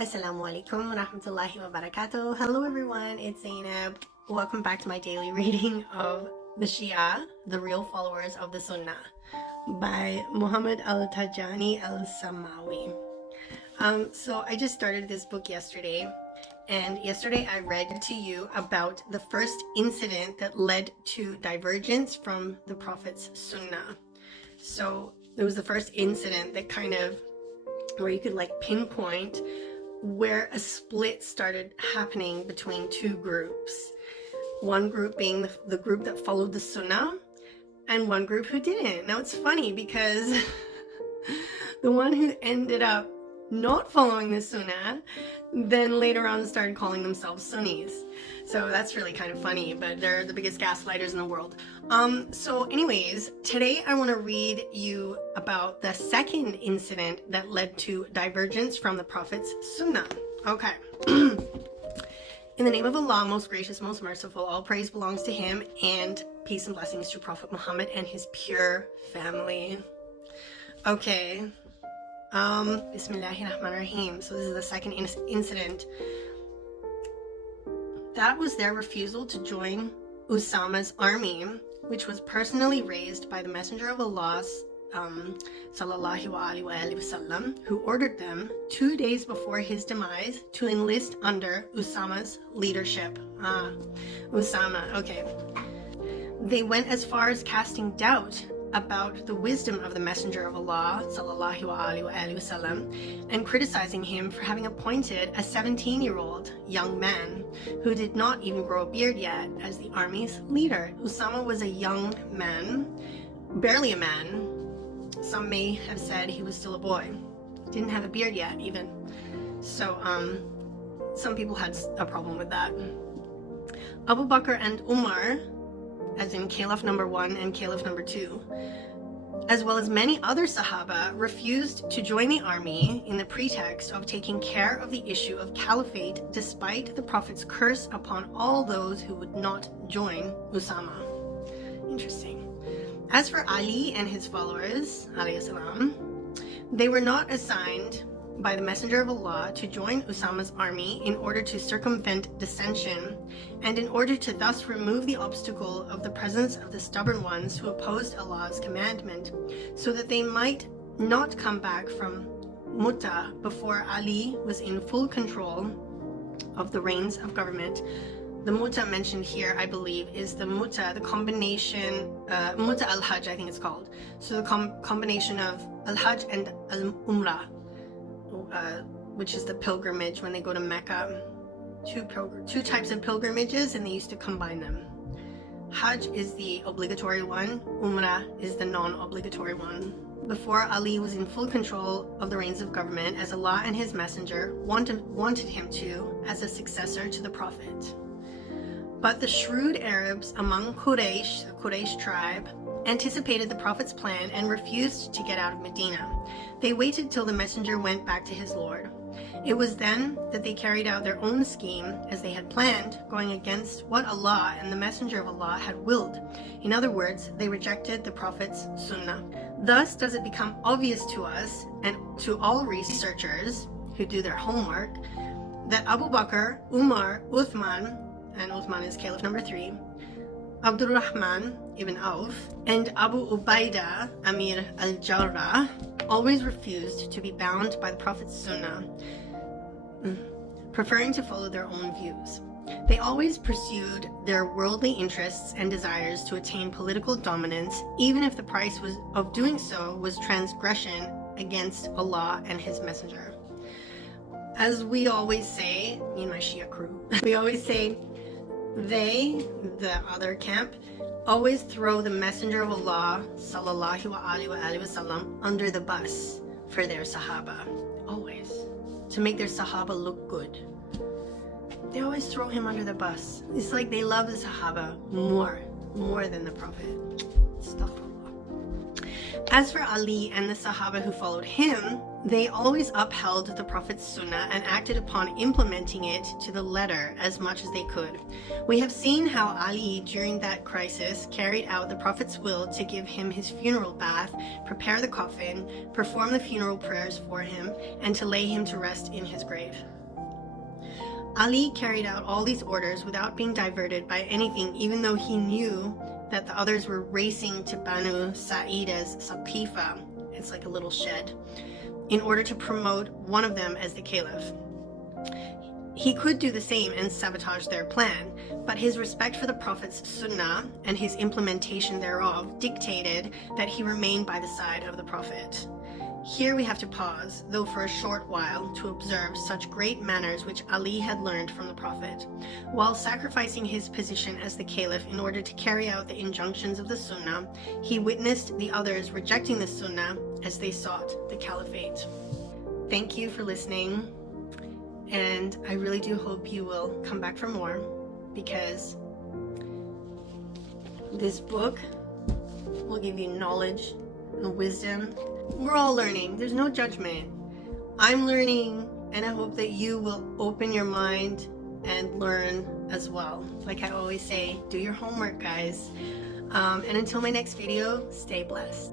Assalamu alaikum wa rahmatullahi wa barakatuh. Hello everyone, it's Zainab. Welcome back to my daily reading of the Shia, the real followers of the Sunnah, by Muhammad Al-Tijani Al-Samawi. So I just started this book yesterday, and yesterday I read to you about the first incident that led to divergence from the Prophet's Sunnah. So it was the first incident that kind of, where you could like pinpoint where a split started happening between two groups. One group being the group that followed the Sunnah, and one group who didn't. Now it's funny because the one who ended up not following the Sunnah then later on started calling themselves Sunnis. So that's really kind of funny, but they're the biggest gaslighters in the world. So anyways, today I want to read you about the second incident that led to divergence from the Prophet's Sunnah. Okay. In the name of Allah, most gracious, most merciful, all praise belongs to him, and peace and blessings to Prophet Muhammad and his pure family. Okay. Bismillahirrahmanirrahim. So this is the second incident. That was their refusal to join Usama's army, which was personally raised by the Messenger of Allah, sallallahu alaihi wasallam, who ordered them 2 days before his demise to enlist under Usama's leadership. Usama, okay. They went as far as casting doubt about the wisdom of the Messenger of Allah, sallallahu alaihi wasallam, and criticizing him for having appointed a 17-year-old young man who did not even grow a beard yet as the army's leader. Usama was a young man, barely a man. Some may have said he was still a boy. Didn't have a beard yet even. So some people had a problem with that. Abu Bakr and Umar, as in Caliph number 1 and Caliph number 2, as well as many other Sahaba, refused to join the army in the pretext of taking care of the issue of caliphate, despite the Prophet's curse upon all those who would not join Usama. Interesting. As for Ali and his followers, alayhi salam, they were not assigned by the Messenger of Allah to join Usama's army in order to circumvent dissension, and in order to thus remove the obstacle of the presence of the stubborn ones who opposed Allah's commandment, so that they might not come back from Muta before Ali was in full control of the reins of government. The Muta mentioned here, I believe, is the Muta, the combination, Muta al-Hajj I think it's called. So the combination of al-Hajj and al-Umrah, which is the pilgrimage when they go to Mecca. Two types of pilgrimages, and they used to combine them. Hajj is the obligatory one, Umrah is the non-obligatory one. Before Ali was in full control of the reins of government, as Allah and his messenger wanted him to, as a successor to the Prophet. But the shrewd Arabs among Quraysh, the Quraysh tribe, anticipated the Prophet's plan and refused to get out of Medina. They waited till the messenger went back to his Lord. It was then that they carried out their own scheme as they had planned, going against what Allah and the Messenger of Allah had willed. In other words, they rejected the Prophet's Sunnah. Thus does it become obvious to us and to all researchers who do their homework that Abu Bakr, Umar, Uthman, and Uthman is Caliph number 3, Abdul Rahman ibn Auf, and Abu Ubaidah, Amir al-Jarrah, always refused to be bound by the Prophet's Sunnah, preferring to follow their own views. They always pursued their worldly interests and desires to attain political dominance, even if the price of doing so was transgression against Allah and his messenger. As we always say, me and my Shia crew, we always say, they, the other camp, always throw the Messenger of Allah, sallallahu alaihi wasallam, under the bus for their Sahaba. Always. To make their Sahaba look good. They always throw him under the bus. It's like they love the Sahaba more than the Prophet. Astaghfirullah. As for Ali and the Sahaba who followed him, they always upheld the Prophet's Sunnah and acted upon implementing it to the letter as much as they could. We have seen how Ali, during that crisis, carried out the Prophet's will to give him his funeral bath, prepare the coffin, perform the funeral prayers for him, and to lay him to rest in his grave. Ali carried out all these orders without being diverted by anything, even though he knew that the others were racing to Banu Sa'ida's Saqifa, it's like a little shed, in order to promote one of them as the caliph. He could do the same and sabotage their plan, but his respect for the Prophet's Sunnah and his implementation thereof dictated that he remain by the side of the Prophet. Here we have to pause, though for a short while, to observe such great manners which Ali had learned from the Prophet. While sacrificing his position as the caliph in order to carry out the injunctions of the Sunnah, he witnessed the others rejecting the Sunnah as they sought the caliphate. Thank you for listening, and I really do hope you will come back for more, because this book will give you knowledge and wisdom. We're all learning. There's no judgment. I'm learning, and I hope that you will open your mind and learn as well. Like I always say, do your homework, guys. And until my next video, stay blessed.